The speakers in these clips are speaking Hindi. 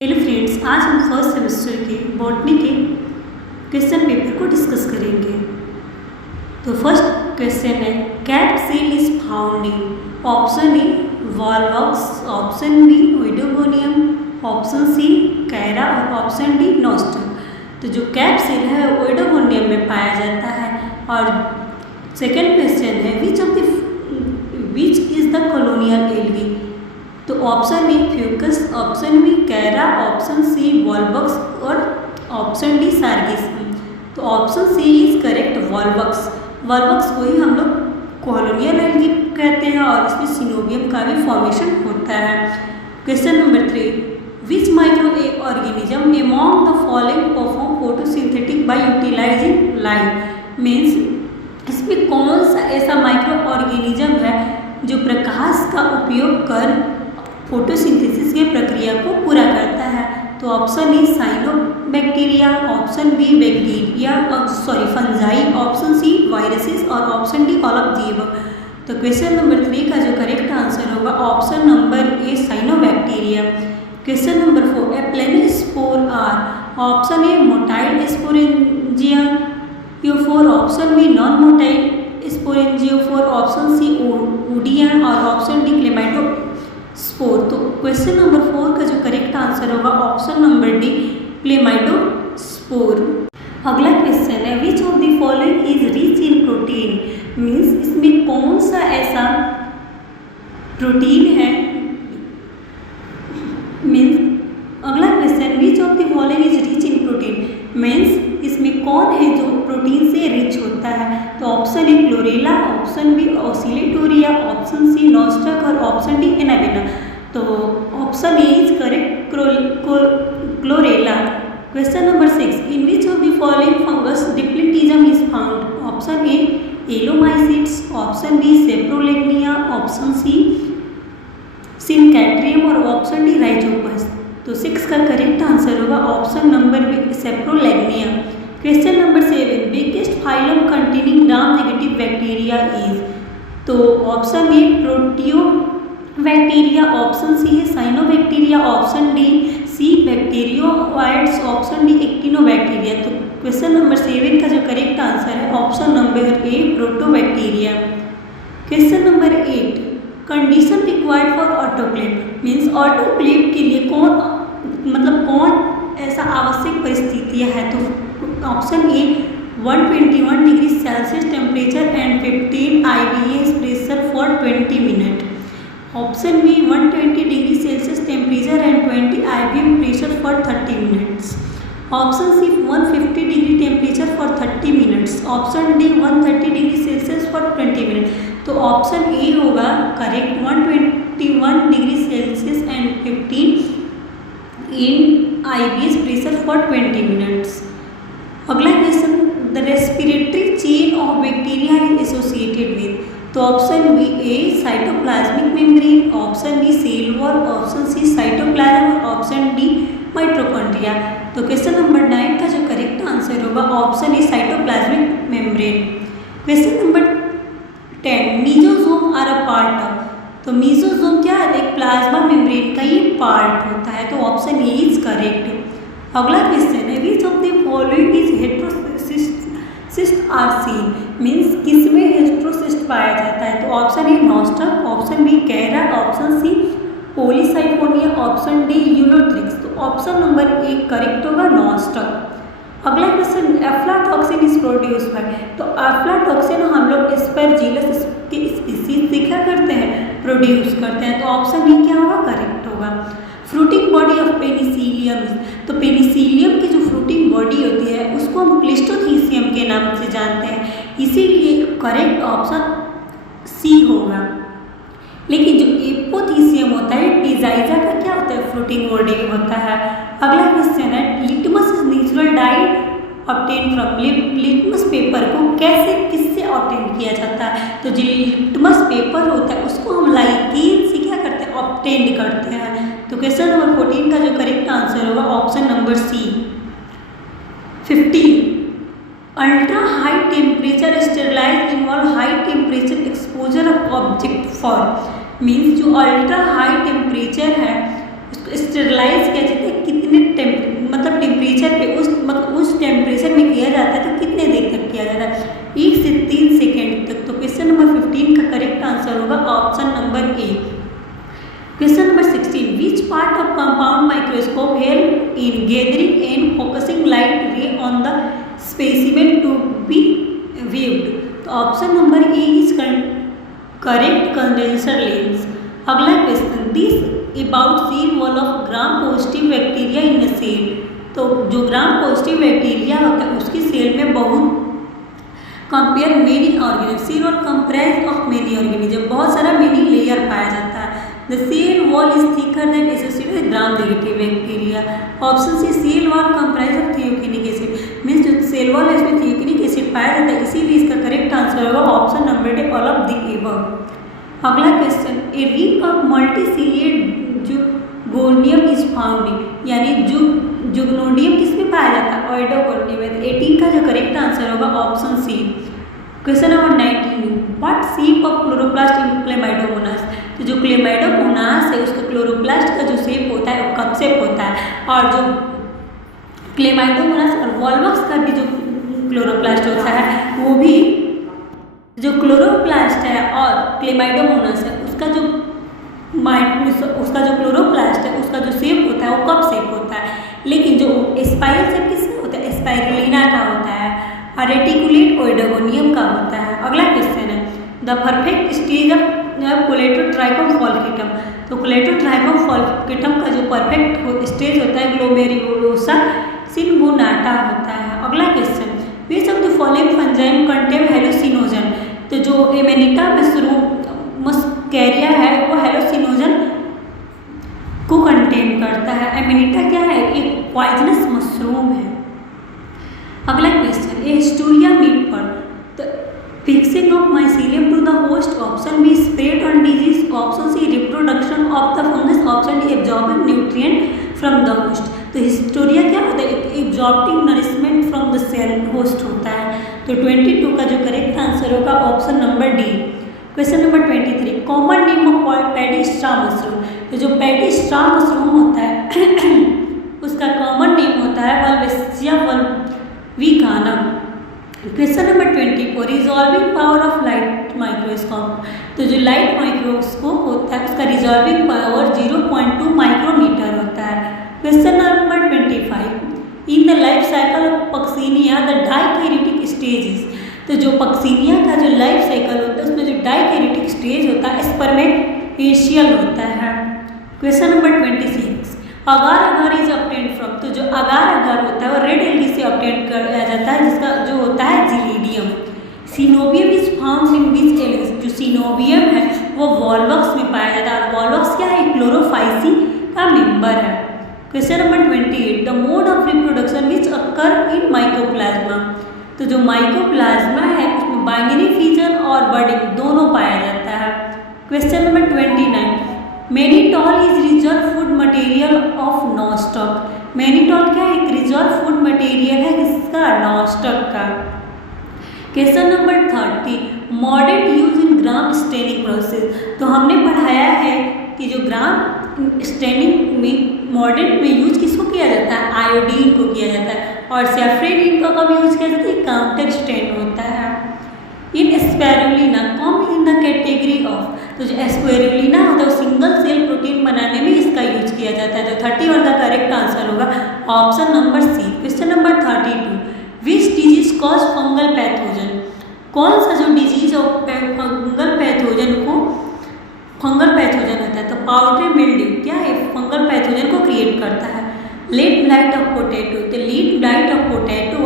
हेलो फ्रेंड्स, आज हम फर्स्ट सेमेस्टर के बॉटनी के क्वेश्चन पेपर को डिस्कस करेंगे। तो फर्स्ट क्वेश्चन है, cat seal is found in option A Volvox, option B Oedogonium, option C Chara और ऑप्शन डी नॉस्टम। तो जो कैट सील है ओइडोगोनियम में पाया जाता है। और सेकेंड क्वेश्चन है, which is the colonial algae. तो option A Fucus, option B Chara, option C Volvox और ऑप्शन डी सार्गिस। तो option C is correct, Volvox. Volvox को ही हम लोग कॉलोनियल एल्गी कहते हैं और इसमें सिनोबियम का भी फॉर्मेशन होता है। Question number 3, which microorganism among the following perform photosynthetic by utilising light. Means इसमें कौन सा ऐसा माइक्रो ऑर्गेनिज्म है जो प्रकाश का उपयोग कर फोटोसिंथेसिस की प्रक्रिया को पूरा करता है। तो option A cyanobacteria, option B fungi, option C viruses और option D all of the above. तो क्वेश्चन नंबर 3 का जो करेक्ट आंसर होगा option number A cyanobacteria. Question number 4, aplanospore are, option A motile sporangia, 4 option B non motile sporangia, 4 option C oidia और ऑप्शन डी क्लेमाइडोस्पोर। तो क्वेश्चन नंबर 4 का जो करेक्ट आंसर होगा ऑप्शन नंबर डी क्लेमाइडोस्पोर। अगला क्वेश्चन है, which of the following is rich in protein. Means इसमें कौन सा ऐसा प्रोटीन है। मीन्स अगला question, which of the following is rich in protein. Means इसमें कौन है जो प्रोटीन से रिच होता है। तो option A Chlorella, option B Oscillatoria, option C Nostoc और ऑप्शन डी एनाबेना। तो option A is correct, Chlorella. Question number 6, in which of the following fungus diplontism is found. Option A Allomyces, option B Saprolegnia, option C Synchytrium और ऑप्शन डी राइजोपस। तो 6 का करेक्ट आंसर होगा option number B Saprolegnia. Question number 7, biggest phylum containing gram negative bacteria is. तो option A Proteobacteria, option C है cyanobacteria, option D C Bacteroides, option D Actinobacteria. तो क्वेश्चन नंबर 7 का जो करेक्ट आंसर है option number A Proteobacteria. Question number 8, condition required for autoclave. Means autoclave के लिए कौन ऐसा आवश्यक परिस्थितियाँ है। तो ऑप्शन ए 121 degree Celsius temperature and 15 IBS pressure for 20 minute, option B 120 degree Celsius temperature and 20 IBM pressure for 30 minutes, option C 150 degree temperature for 30 minutes, option D 130 degree Celsius for 20 minute. तो ऑप्शन ए होगा correct, 121 degree Celsius and 15 IBS pressure for 20 minutes. अगला question, the respiratory chain of bacteria is associated with. तो option B A cytoplasmic membrane, option B cell wall, option C cytoplasm और ऑप्शन डी माइटोकॉन्ड्रिया। तो क्वेश्चन नंबर 9 का जो करेक्ट आंसर होगा option A cytoplasmic membrane. Question number 10, mesosome are a part of. तो मीजोजोम क्या है, एक प्लाज्मा मेम्ब्रेन का ही पार्ट होता है। तो ऑप्शन ए इज करेक्ट। अगला क्वेश्चन है, which of the following is heterocyst are seen. Means किसमें हेटेरोसिस्ट पाया जाता है। तो option A Nostoc, option B Chara, option C Polysiphonia, option D Ulothrix. तो ऑप्शन नंबर ए करेक्ट होगा नॉस्टक। अगला question, aflatoxin is produce by. तो एफ्लाटॉक्सिन हम लोग एस्परजिलस की स्पीसीज से क्या करते हैं, प्रोड्यूस करते हैं। तो ऑप्शन बी क्या होगा, करेक्ट होगा। Fruiting body of Penicillium. तो पेनिसिलियम की जो फ्रूटिंग बॉडी होती है उसको हम क्लिस्टोथीसियम के नाम से जानते हैं, इसीलिए करेक्ट ऑप्शन सी होगा। लेकिन जो एपोथीसियम होता है पिजाइजा का क्या होता है, फ्रूटिंग बॉडी होता है। अगला क्वेश्चन है, litmus is natural die obtain from. Litmus paper को किससे ऑब्टेन किया जाता है। तो जो लिटमस पेपर होता है उसको हम लाइकेन से क्या करते हैं, ऑब्टेन करते हैं। तो क्वेश्चन नंबर 14 का जो करेक्ट आंसर होगा option number C. 15, ultra high temperature sterilize involve high temperature exposure of object for. Means जो अल्ट्रा हाई टेम्परेचर है उसको स्टेरिलाइज किया जाता है number A. Question number 16, which part of compound microscope help in gathering and focusing light ray on the specimen to be viewed. तो option number A is correct, condenser lens. अगला question, this about cell wall of gram positive bacteria in a cell. तो जो ग्राम पॉजिटिव बैक्टीरिया होता है उसकी सेल में बहुत compare many organism, cell wall comprise of many organism, बहुत सारा मेनी लेयर पाया जाता है। The cell wall is thicker than associated with gram negative bacteria. Option C, cell wall comprise of teichoic acid, means जो सेल वॉल है इसमें थियोकेनिक एसिड पाया जाता है, इसीलिए इसका करेक्ट आंसर होगा option number D, all of the above. अगला question, a ring of multiciliate zoogonium is found इन, यानी जुगनोडियम किसमें पाया जाता है, ओइडोगोनियम में। 18 का जो करेक्ट आंसर होगा option C. Question number 19, what shape of chloroplast in Chlamydomonas. तो जो क्लेमाइडोमोनास है उसका क्लोरोप्लास्ट का जो शेप होता है वो कप शेप होता है, और जो क्लेमाइडोमोनास और वॉल्वक्स का भी जो क्लोरोप्लास्ट होता है वो भी, जो क्लोरोप्लास्ट है और क्लेमाइडोमोनास है उसका जो क्लोरोप्लास्ट है उसका जो शेप होता है वो कप शेप होता है, लेकिन जो स्पाइरल शेप किसका होता है, स्पाइरुलिना का होता है, और रेटिकुलेट ओइडोगोनियम का होता है। अगला क्वेश्चन है, द परफेक्ट स्टेज ऑफ कोलेटोट्राइकोम फॉल्केटम। तो कोलेटोट्राइकोम फॉल्केटम का जो परफेक्ट स्टेज होता है ग्लोमेरुलोसा सिनबोनाटा होता है। अगला question, which of the following fungi contain hallucinogen. तो जो एमेनिटा मस्कैरिया है वो हेलोसिनोजन को कंटेन करता है। एमेनिटा क्या है, एक पॉइजनस मशरूम है। अगला क्वेश्चन, ए हिस्टोरिया मीट पर the fixing of mycelium to the host. Option B, spread on disease. Option C, reproduction of the fungus. Option D, absorbing nutrient from the host. तो हिस्टोरिया क्या होता है, absorbing nourishment from the cell host होता है। तो 22 का जो करेक्ट आंसर होगा option number D. Question number 23, common name of paddy straw mushroom. तो जो पैडीस्ट्रा मशरूम होता है उसका कॉमन नेम होता है वल्वेसिया वल्विकाना। Question number 24, resolving power of light microscope. तो जो लाइट माइक्रोस्कोप होता है उसका रिजॉल्विंग पावर 0.2 माइक्रोमीटर होता है। Question number 25, in the life cycle of Puccinia the dikaryotic stages. तो जो पक्सीनिया का जो लाइफ साइकिल होता है उसमें जो डाइकैरियोटिक स्टेज होता है स्पर्मेटिशियल होता है। Question number 26, agar agar is obtained from. तो जो अगार अगार होता है वो रेड एल्गी से ऑब्टेन किया जाता है, जिसका जो होता है Gelidium. Coenobium is found in which algae. जो सिनोबियम है वो वॉल्वक्स में पाया जाता है, और वॉल्वक्स क्या है, क्लोरोफाइसी का मेंबर है। Question number 28, the mode of reproduction which occur in mycoplasma. तो जो माइकोप्लाज्मा है उसमें बाइनरी फीचर और बर्डिंग दोनों पाया जाता है। Question number 29, mannitol is reserve food material of nostoc. Mannitol क्या है, एक रिजर्व फूड मटेरियल है किसका, नॉस्टॉक का। Question number 30, modern use in gram staining process. तो हमने पढ़ाया है कि जो ग्राम स्टेनिंग में मॉडर्न में यूज किसको किया जाता है, आयोडीन को किया जाता है, और सैफ्रेडीन का कब यूज किया जाता है, काउंटर स्टेन होता है। In Spirulina come in the category of. तो जो स्पाइरुलिना होता है वो सिंगल सेल प्रोटीन बनाने में इसका यूज किया जाता है। तो 31 का करेक्ट आंसर होगा option number C. Question number 32, which disease cause fungal pathogen. कौन सा जो डिजीज फंगल पैथोजन होता है। तो पाउडरी मिल्ड्यू क्या है, फंगल पैथोजन को क्रिएट करता है। Lead blight of potato. तो लीड ब्लाइट ऑफ पोटैटो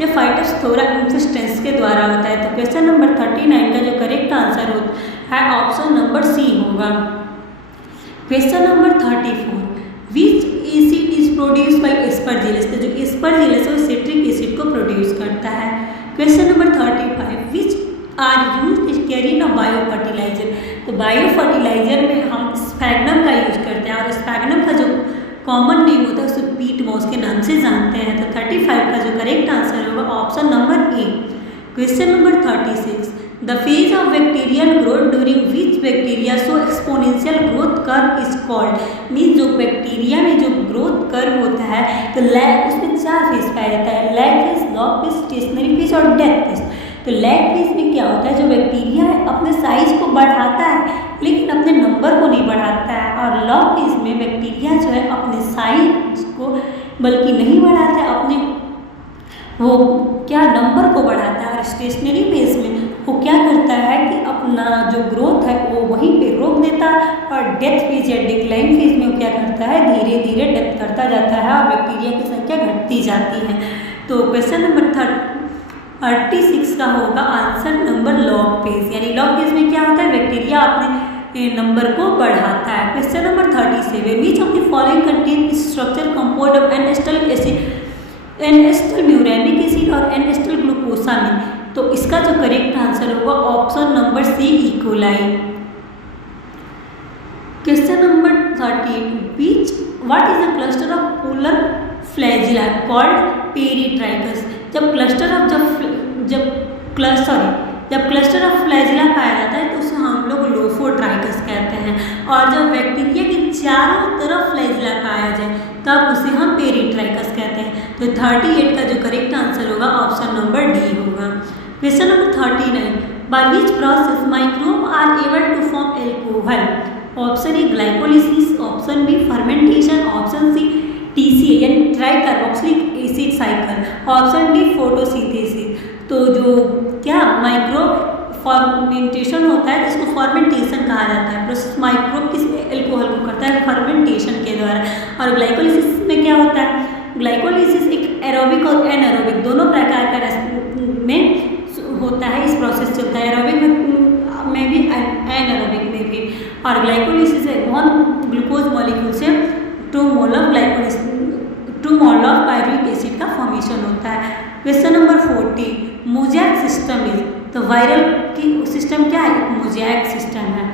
या फाइटोप्थोरा इन्फेस्टेंस के द्वारा होता है। तो क्वेश्चन नंबर 39 का जो करेक्ट आंसर होता है ऑप्शन नंबर सी होगा। Question number 34, which acid is produce by Aspergillus. तो जो एस्परजिलस है वो सिट्रिक एसिड को प्रोड्यूस करता है। Question number 35, which are use strain of bio fertilizer. तो बायो फर्टिलाइजर में हम स्फैग्नम का यूज करते हैं, और स्फैग्नम का जो कॉमन नेम होता है उसे पीट मॉस के नाम से जानते हैं। तो 35 का जो करेक्ट आंसर होगा option number A. Question number 36, the phase of bacterial growth during which bacteria so exponential growth curve is called. Means जो बैक्टीरिया में जो ग्रोथ कर्व होता है तो उसमें 4 फेज पाया जाता है, lag phase, log phase, stationary phase और डेथ फेज। तो लैग फेज में क्या होता है, जो बैक्टीरिया है अपने साइज को बढ़ाता है लेकिन अपने नंबर को नहीं बढ़ाता है। और लॉग फेज में बैक्टीरिया जो है अपने साइज को बल्कि नहीं बढ़ाता है, अपने वो क्या नंबर को बढ़ाता है। और स्टेशनरी फेज में वो क्या करता है कि अपना जो ग्रोथ है वो वहीं पे रोक देता है। और डेथ फेज या डिक्लाइन फेज में वो क्या करता है, धीरे धीरे डेथ करता जाता है और बैक्टीरिया की संख्या घटती जाती है। तो क्वेश्चन नंबर 36 का होगा आंसर नंबर लॉग फेज, यानी लॉग फेज में क्या होता है, बैक्टीरिया अपने नंबर को बढ़ाता है। Question number 37, which of the following contain structure compound of N acetyl acid, N acetyl muramic acid और एन-एसिटाइल ग्लूकोसामिन। तो इसका जो करेक्ट आंसर होगा option number C E coli. Question number 38, what is the cluster of polar flagella called peritrichous. जब क्लस्टर ऑफ फ्लैजिला पाया जाता है तो उसे हम लोग लोफोट्राइकस कहते हैं। और जब बैक्टीरिया के चारों तरफ फ्लैजिला पाया जाए तब उसे हम पेरिट्राइकस कहते हैं। तो 38 का जो करेक्ट आंसर होगा ऑप्शन नंबर डी होगा। Question number 39, by which process microbe are able to form alcohol. Option A glycolysis, option B fermentation, option C TCA यानी tri carboxylic acid cycle, option D photosynthesis. तो जो क्या माइक्रोब फर्मेंटेशन होता है इसको फर्मेंटेशन कहा जाता है। प्रोसेस माइक्रोब किसमें, एल्कोहल को करता है फर्मेंटेशन के द्वारा। और ग्लाइकोलिसिस में क्या होता है, ग्लाइकोलिसिस एक एरोबिक और एनारोबिक दोनों प्रकार का में होता है, इस प्रोसेस से होता है, एरोबिक में भी एनारोबिक में भी। और ग्लाइकोलिसिस वन ग्लूकोज मॉलिक्यूल से 2 मोल ऑफ पायरुविक एसिड का फॉर्मेशन होता है। Question number 40, mosaic system is, तो वायरल की सिस्टम क्या है, मोज़ेक सिस्टम है।